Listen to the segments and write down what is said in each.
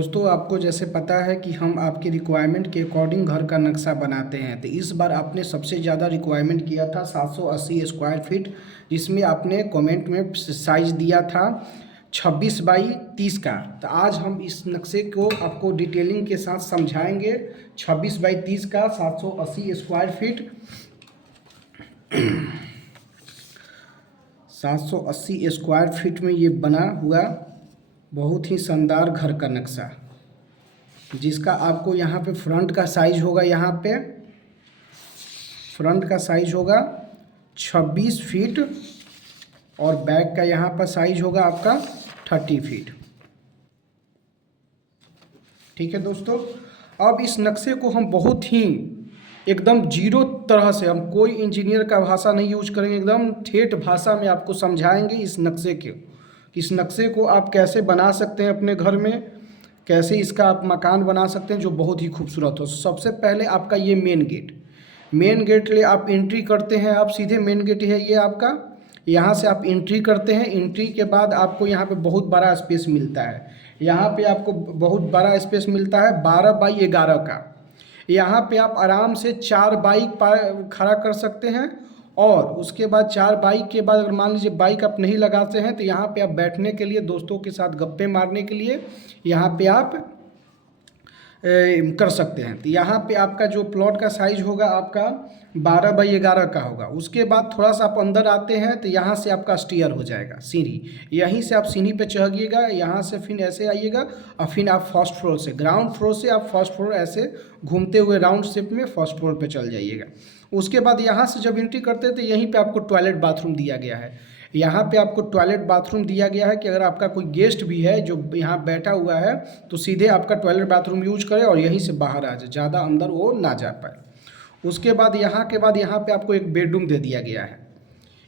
दोस्तों आपको जैसे पता है कि हम आपकी रिक्वायरमेंट के अकॉर्डिंग घर का नक्शा बनाते हैं। तो इस बार आपने सबसे ज़्यादा रिक्वायरमेंट किया था 780 स्क्वायर फीट, जिसमें आपने कमेंट में साइज़ दिया था 26 बाई 30 का। तो आज हम इस नक्शे को आपको डिटेलिंग के साथ समझाएंगे। 26 बाई 30 का 780 स्क्वायर फीट 780 स्क्वायर फीट में ये बना हुआ बहुत ही शानदार घर का नक्शा, जिसका आपको यहाँ पे फ्रंट का साइज होगा, यहाँ पे फ्रंट का साइज होगा 26 फीट और बैक का यहाँ पर साइज होगा आपका 30 फीट। ठीक है दोस्तों, अब इस नक्शे को हम बहुत ही एकदम जीरो तरह से, हम कोई इंजीनियर का भाषा नहीं यूज करेंगे, एकदम ठेठ भाषा में आपको समझाएंगे इस नक्शे को आप कैसे बना सकते हैं अपने घर में, कैसे इसका आप मकान बना सकते हैं जो बहुत ही खूबसूरत हो। सबसे पहले आपका ये मेन गेट ले आप एंट्री करते हैं, आप सीधे मेन गेट है ये आपका, यहाँ से आप एंट्री करते हैं। एंट्री के बाद आपको यहाँ पे बहुत बड़ा स्पेस मिलता है, यहाँ पे आपको बहुत बड़ा स्पेस मिलता है 12 बाई 11 का। यहाँ पे आप आराम से 4 बाइक खड़ा कर सकते हैं और उसके बाद 4 बाइक के बाद अगर मान लीजिए बाइक आप नहीं लगाते हैं तो यहाँ पे आप बैठने के लिए, दोस्तों के साथ गप्पे मारने के लिए यहाँ पे आप कर सकते हैं। तो यहाँ पे आपका जो प्लॉट का साइज होगा आपका 12 बाई 11 का होगा। उसके बाद थोड़ा सा आप अंदर आते हैं तो यहाँ से आपका स्टेयर हो जाएगा, सीढ़ी, यहीं से आप सीढ़ी पे चढ़िएगा, यहाँ से फिर ऐसे आइएगा और फिर आप फर्स्ट फ्लोर से, ग्राउंड फ्लोर से आप फर्स्ट फ्लोर ऐसे घूमते हुए राउंड शेप में फर्स्ट फ्लोर पे चल जाइएगा। उसके बाद यहाँ से जब एंट्री करते हैं तो यहीं पे आपको टॉयलेट बाथरूम दिया गया है। यहाँ पे आपको टॉयलेट बाथरूम दिया गया है कि अगर आपका कोई गेस्ट भी है जो यहाँ बैठा हुआ है तो सीधे आपका टॉयलेट बाथरूम यूज करे और यहीं से बाहर आ जाए, ज़्यादा अंदर वो ना जा पाए। उसके बाद यहाँ पे आपको एक बेडरूम दे दिया गया है।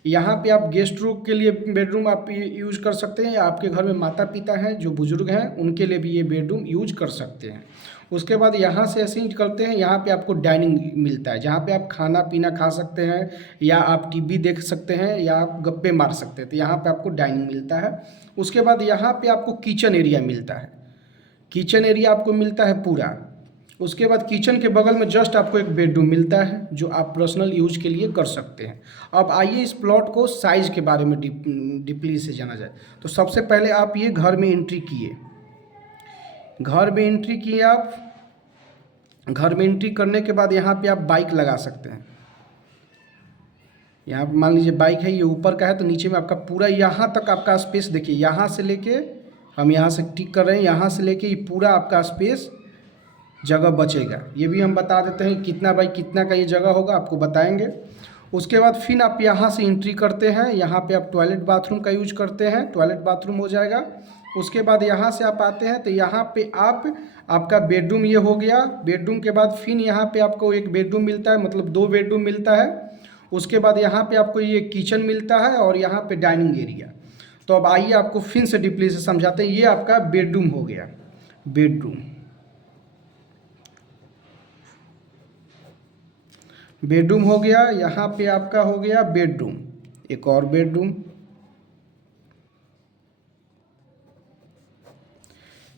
यहाँ पे आप गेस्ट रूम के लिए बेडरूम आप यूज कर सकते हैं, या आपके घर में माता पिता हैं जो बुजुर्ग हैं उनके लिए भी ये बेडरूम यूज कर सकते हैं। उसके बाद यहाँ से ऐसे ही करते हैं, यहाँ पे आपको डाइनिंग मिलता है, जहाँ पे आप खाना पीना खा सकते हैं या आप टीवी देख सकते हैं या आप गप्पे मार सकते हैं, तो यहाँ पे आपको डाइनिंग मिलता है। उसके बाद यहाँ पे आपको किचन एरिया मिलता है, किचन एरिया आपको मिलता है पूरा। उसके बाद किचन के बगल में जस्ट आपको एक बेडरूम मिलता है जो आप पर्सनल यूज के लिए कर सकते हैं। अब आइए इस प्लॉट को साइज़ के बारे में डीपली से जाना जाए। तो सबसे पहले आप ये घर में एंट्री किए, घर में एंट्री किए आप, घर में एंट्री करने के बाद यहाँ पे आप बाइक लगा सकते हैं। यहाँ पे मान लीजिए बाइक है, ये ऊपर का है तो नीचे में आपका पूरा यहाँ तक आपका स्पेस देखिए, यहाँ से लेके हम यहाँ से टिक कर रहे हैं, यहाँ से लेके ये पूरा आपका स्पेस जगह बचेगा। ये भी हम बता देते हैं कितना बाई कितना का ये जगह होगा, आपको बताएंगे। उसके बाद फिर आप यहाँ से एंट्री करते हैं, यहाँ पे आप टॉयलेट बाथरूम का यूज करते हैं, टॉयलेट बाथरूम हो जाएगा। उसके बाद यहाँ से आप आते हैं तो यहाँ पे आपका बेडरूम ये हो गया। बेडरूम के बाद फिर यहाँ पे आपको एक बेडरूम मिलता है, मतलब 2 बेडरूम मिलता है। उसके बाद यहाँ पे आपको ये किचन मिलता है और यहाँ पे डाइनिंग एरिया। तो अब आइए आपको फिर से डीपली से समझाते हैं। ये आपका बेडरूम हो गया, बेडरूम हो गया। यहाँ पे आपका हो गया बेडरूम, एक और बेडरूम।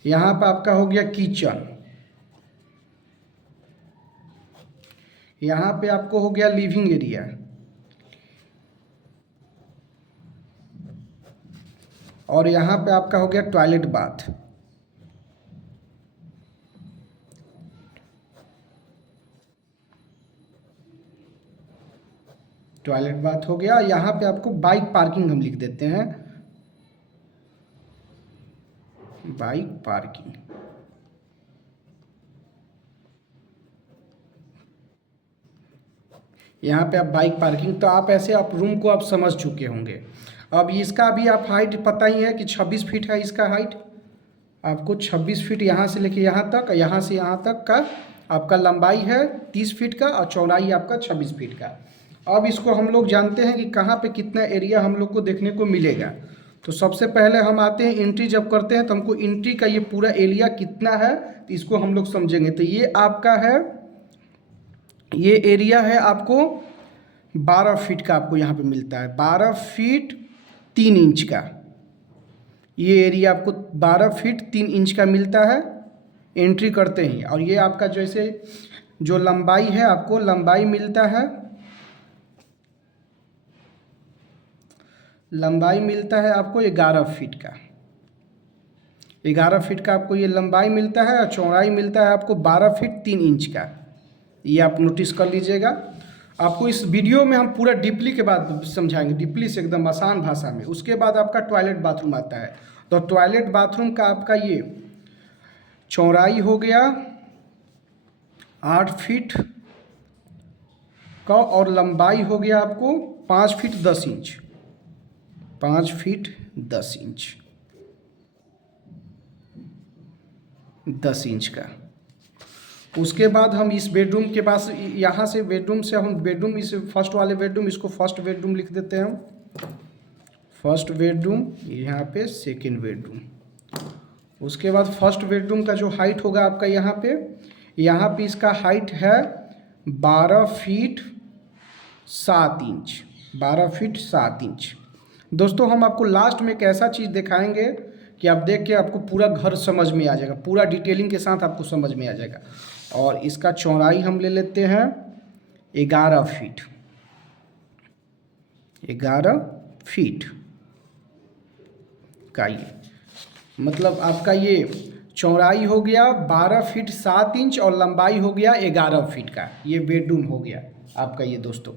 यहाँ पे आपका हो गया किचन, यहाँ पे आपको हो गया लिविंग एरिया, और यहाँ पे आपका हो गया टॉयलेट बाथ। टॉयलेट बाथ हो गया। यहाँ पे आपको बाइक पार्किंग हम लिख देते हैं, बाइक पार्किंग। यहाँ पे आप बाइक पार्किंग, तो आप ऐसे आप रूम को आप समझ चुके होंगे। अब इसका भी आप हाइट पता ही है कि 26 फीट है इसका हाइट, आपको 26 फीट यहाँ से लेके यहाँ तक, यहाँ से यहाँ तक का आपका लंबाई है 30 फीट का और चौड़ाई आपका 26 फीट का। अब इसको हम लोग जानते हैं कि कहाँ पे कितना एरिया हम लोग को देखने को मिलेगा। तो सबसे पहले हम आते हैं, एंट्री जब करते हैं तो हमको एंट्री का ये पूरा एरिया कितना है तो इसको हम लोग समझेंगे। तो ये आपका है, ये एरिया है आपको 12 फीट का, आपको यहाँ पे मिलता है 12 फीट 3 इंच का। ये एरिया आपको 12 फीट 3 इंच का मिलता है। एंट्री करते ही। और ये आपका जैसे जो लंबाई है, आपको लंबाई मिलता है, लंबाई मिलता है आपको 11 फीट का। 11 फीट का आपको ये लंबाई मिलता है और चौड़ाई मिलता है आपको 12 फीट 3 इंच का। ये आप नोटिस कर लीजिएगा। आपको इस वीडियो में हम पूरा डीपली के बाद समझाएंगे, डीपली से एकदम आसान भाषा में। उसके बाद आपका टॉयलेट बाथरूम आता है। तो टॉयलेट बाथरूम का आपका ये चौड़ाई हो गया 8 फीट का और लंबाई हो गया आपको 5 feet 10 inch, 5 feet 10 inch, 10 inch का। उसके बाद हम इस बेडरूम के पास, यहाँ से बेडरूम से हम बेडरूम, इस फर्स्ट वाले बेडरूम, इसको फर्स्ट बेडरूम लिख देते हैं हम, फर्स्ट बेडरूम, यहाँ पे सेकंड बेडरूम। उसके बाद फर्स्ट बेडरूम का जो हाइट होगा आपका यहाँ पे इसका हाइट है 12 फीट 7 इंच, 12 फीट 7 इंच। दोस्तों हम आपको लास्ट में एक ऐसा चीज़ दिखाएंगे कि आप देख के आपको पूरा घर समझ में आ जाएगा, पूरा डिटेलिंग के साथ आपको समझ में आ जाएगा। और इसका चौड़ाई हम ले लेते हैं 11 फीट, 11 फीट का। ये मतलब आपका ये चौड़ाई हो गया 12 फीट 7 इंच और लंबाई हो गया 11 फीट का। ये बेडरूम हो गया आपका ये दोस्तों।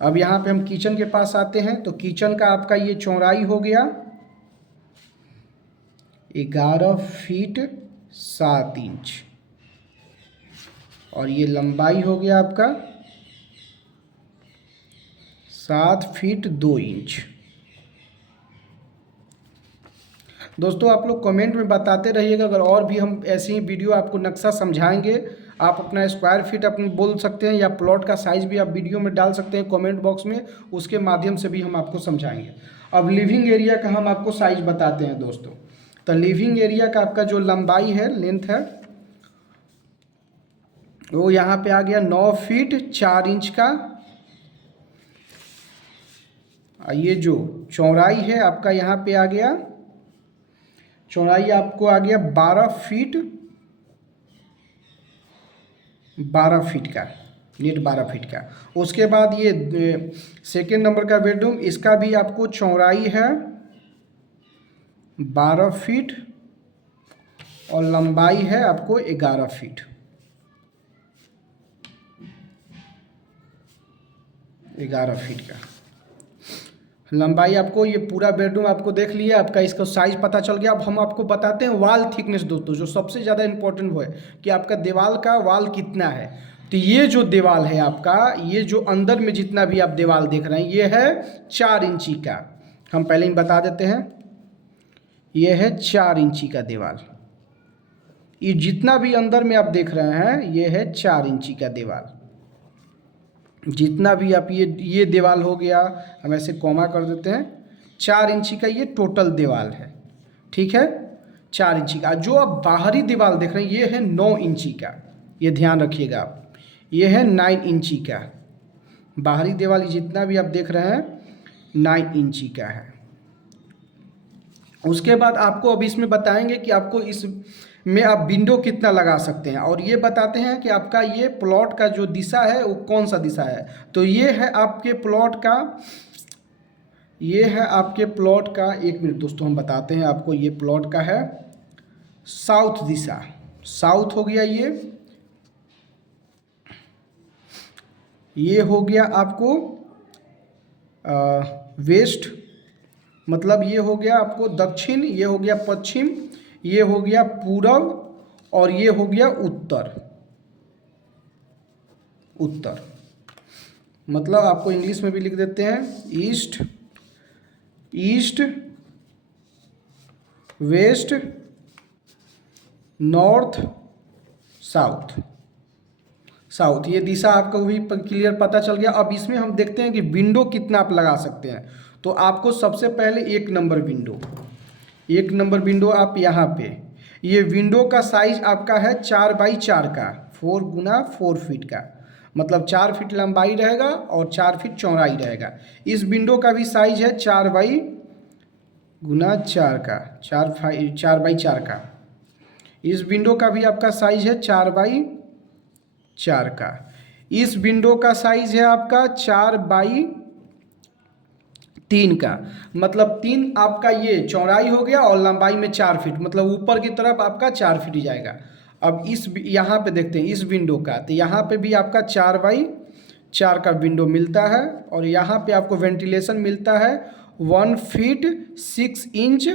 अब यहाँ पे हम किचन के पास आते हैं। तो किचन का आपका ये चौड़ाई हो गया 11 फीट 7 इंच और ये लंबाई हो गया आपका 7 फीट 2 इंच। दोस्तों आप लोग कमेंट में बताते रहिएगा, अगर और भी हम ऐसे ही वीडियो आपको नक्शा समझाएंगे। आप अपना स्क्वायर फीट अपने बोल सकते हैं या प्लॉट का साइज़ भी आप वीडियो में डाल सकते हैं कमेंट बॉक्स में, उसके माध्यम से भी हम आपको समझाएंगे। अब लिविंग एरिया का हम आपको साइज बताते हैं दोस्तों। तो लिविंग एरिया का आपका जो लंबाई है, लेंथ है, वो यहाँ पे आ गया 9 फीट 4 इंच का। ये जो चौड़ाई है आपका यहाँ पे आ गया, चौड़ाई आपको आ गया 12 फीट का, नेट 12 फीट का। उसके बाद ये सेकेंड नंबर का बेडरूम, इसका भी आपको चौड़ाई है 12 फीट और लंबाई है आपको 11 फीट, 11 फीट का लंबाई। आपको ये पूरा बेडरूम आपको देख लिया, आपका इसका साइज पता चल गया। अब हम आपको बताते हैं वॉल थिकनेस दोस्तों, जो सबसे ज़्यादा इंपॉर्टेंट वो है कि आपका दीवार का वॉल कितना है। तो ये जो दीवार है आपका, ये जो अंदर में जितना भी आप दीवार देख रहे हैं, ये है 4 इंची का। हम पहले ही बता देते हैं, ये है 4 इंची का दीवार। ये जितना भी अंदर में आप देख रहे हैं, ये है 4 इंची का दीवार। जितना भी आप ये दीवार हो गया, हम ऐसे कॉमा कर देते हैं, 4 इंची का ये टोटल दीवार है। ठीक है, 4 इंची का। जो आप बाहरी दीवार देख रहे हैं, ये है 9 इंची का। ये ध्यान रखिएगा आप, ये है 9 इंची का बाहरी दीवार। जितना भी आप देख रहे हैं 9 इंची का है। उसके बाद आपको अब इसमें बताएंगे कि आपको इस में आप विंडो कितना लगा सकते हैं, और ये बताते हैं कि आपका ये प्लॉट का जो दिशा है वो कौन सा दिशा है। तो ये है आपके प्लॉट का, ये है आपके प्लॉट का, एक मिनट दोस्तों हम बताते हैं आपको। ये प्लॉट का है साउथ दिशा, साउथ हो गया ये हो गया आपको वेस्ट, मतलब ये हो गया आपको दक्षिण, ये हो गया पश्चिम, ये हो गया पूरब और ये हो गया उत्तर। उत्तर मतलब आपको इंग्लिश में भी लिख देते हैं east, east, west, north, south. South ये दिशा आपको भी क्लियर पता चल गया। अब इसमें हम देखते हैं कि विंडो कितना आप लगा सकते हैं। तो आपको सबसे पहले 1 नंबर विंडो, 1 नंबर विंडो आप यहाँ पे, ये विंडो का साइज आपका है 4 बाई 4 का, 4 गुना 4 फीट का, मतलब 4 फीट लंबाई रहेगा और 4 फीट चौड़ाई रहेगा। इस विंडो का भी साइज है 4 बाई गुना 4 का, 4 बाई 4 का। इस विंडो का भी आपका साइज है 4x4 का। इस विंडो का साइज है आपका 4x3 का, मतलब 3 आपका ये चौड़ाई हो गया और लंबाई में 4 फीट, मतलब ऊपर की तरफ आपका 4 फीट जाएगा। अब इस यहाँ पे देखते हैं इस विंडो का, तो यहाँ पे भी आपका 4x4 का विंडो मिलता है और यहाँ पे आपको वेंटिलेशन मिलता है 1 फीट 6 इंच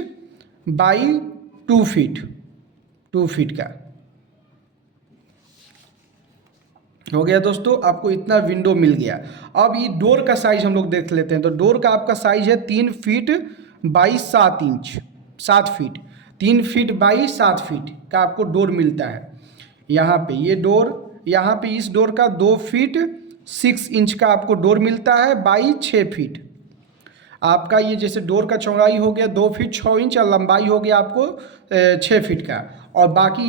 बाई 2 फीट का। हो गया दोस्तों, आपको इतना विंडो मिल गया। अब ये डोर का साइज हम लोग देख लेते हैं। तो डोर का आपका साइज है 3 feet by 7 inch, 7 feet, 3 feet by 7 feet का आपको डोर मिलता है। यहाँ पे ये डोर, यहाँ पे इस डोर का 2 फीट 6 इंच का आपको डोर मिलता है बाई 6 फीट। आपका ये जैसे डोर का चौड़ाई हो गया 2 फीट 6 इंच और लंबाई हो गया आपको 6 फीट का। और बाकी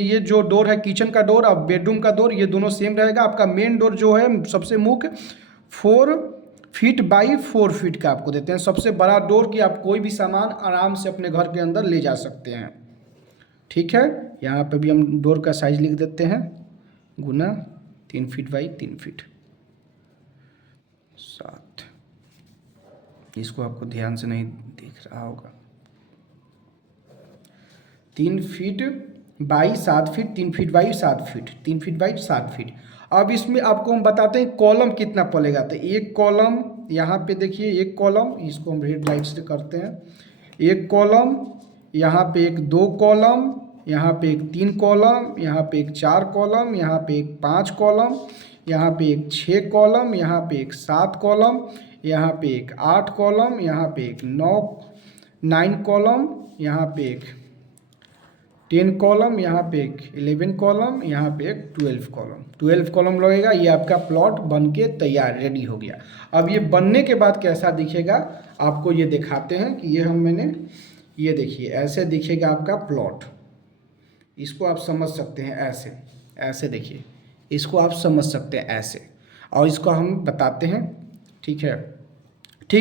ये जो डोर है किचन का डोर और बेडरूम का डोर, ये दोनों सेम रहेगा। आपका मेन डोर जो है सबसे मुख्य 4 फीट बाई 4 फीट का आपको देते हैं, सबसे बड़ा डोर कि आप कोई भी सामान आराम से अपने घर के अंदर ले जा सकते हैं। ठीक है, यहाँ पे भी हम डोर का साइज लिख देते हैं, गुना 3 फीट बाई 3 फीट 7। इसको आपको ध्यान से नहीं दिख रहा होगा, 3 feet by 7 feet, 3 feet by 7 feet, 3 feet by 7 feet. अब इसमें आपको हम बताते हैं कॉलम कितना पड़ेगा। तो एक कॉलम यहाँ पे देखिए, एक कॉलम, इसको हम रेड लाइट से करते हैं, एक कॉलम, यहाँ पे एक 2 कॉलम, यहाँ पे एक 3 कॉलम, यहाँ पे एक 4 कॉलम, यहाँ पे एक 5 कॉलम, यहाँ पे एक 6 कॉलम, यहाँ पे एक 7 कॉलम, यहाँ पे एक 8 कॉलम, यहाँ पे एक 9 कॉलम, यहाँ पे एक 10 कॉलम, यहाँ पे एक 11 कॉलम, यहाँ पे एक 12 कॉलम लगेगा। ये आपका प्लॉट बन के तैयार रेडी हो गया। अब ये बनने के बाद कैसा दिखेगा आपको ये दिखाते हैं कि ये देखिए ऐसे दिखेगा आपका प्लॉट। इसको आप समझ सकते हैं ऐसे देखिए, इसको आप समझ सकते हैं ऐसे, और इसको हम बताते हैं। ठीक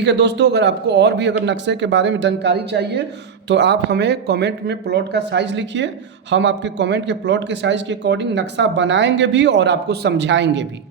है दोस्तों, अगर आपको और भी अगर नक्शे के बारे में जानकारी चाहिए तो आप हमें कमेंट में प्लॉट का साइज़ लिखिए, हम आपके कमेंट के प्लॉट के साइज़ के अकॉर्डिंग नक्शा बनाएंगे भी और आपको समझाएंगे भी।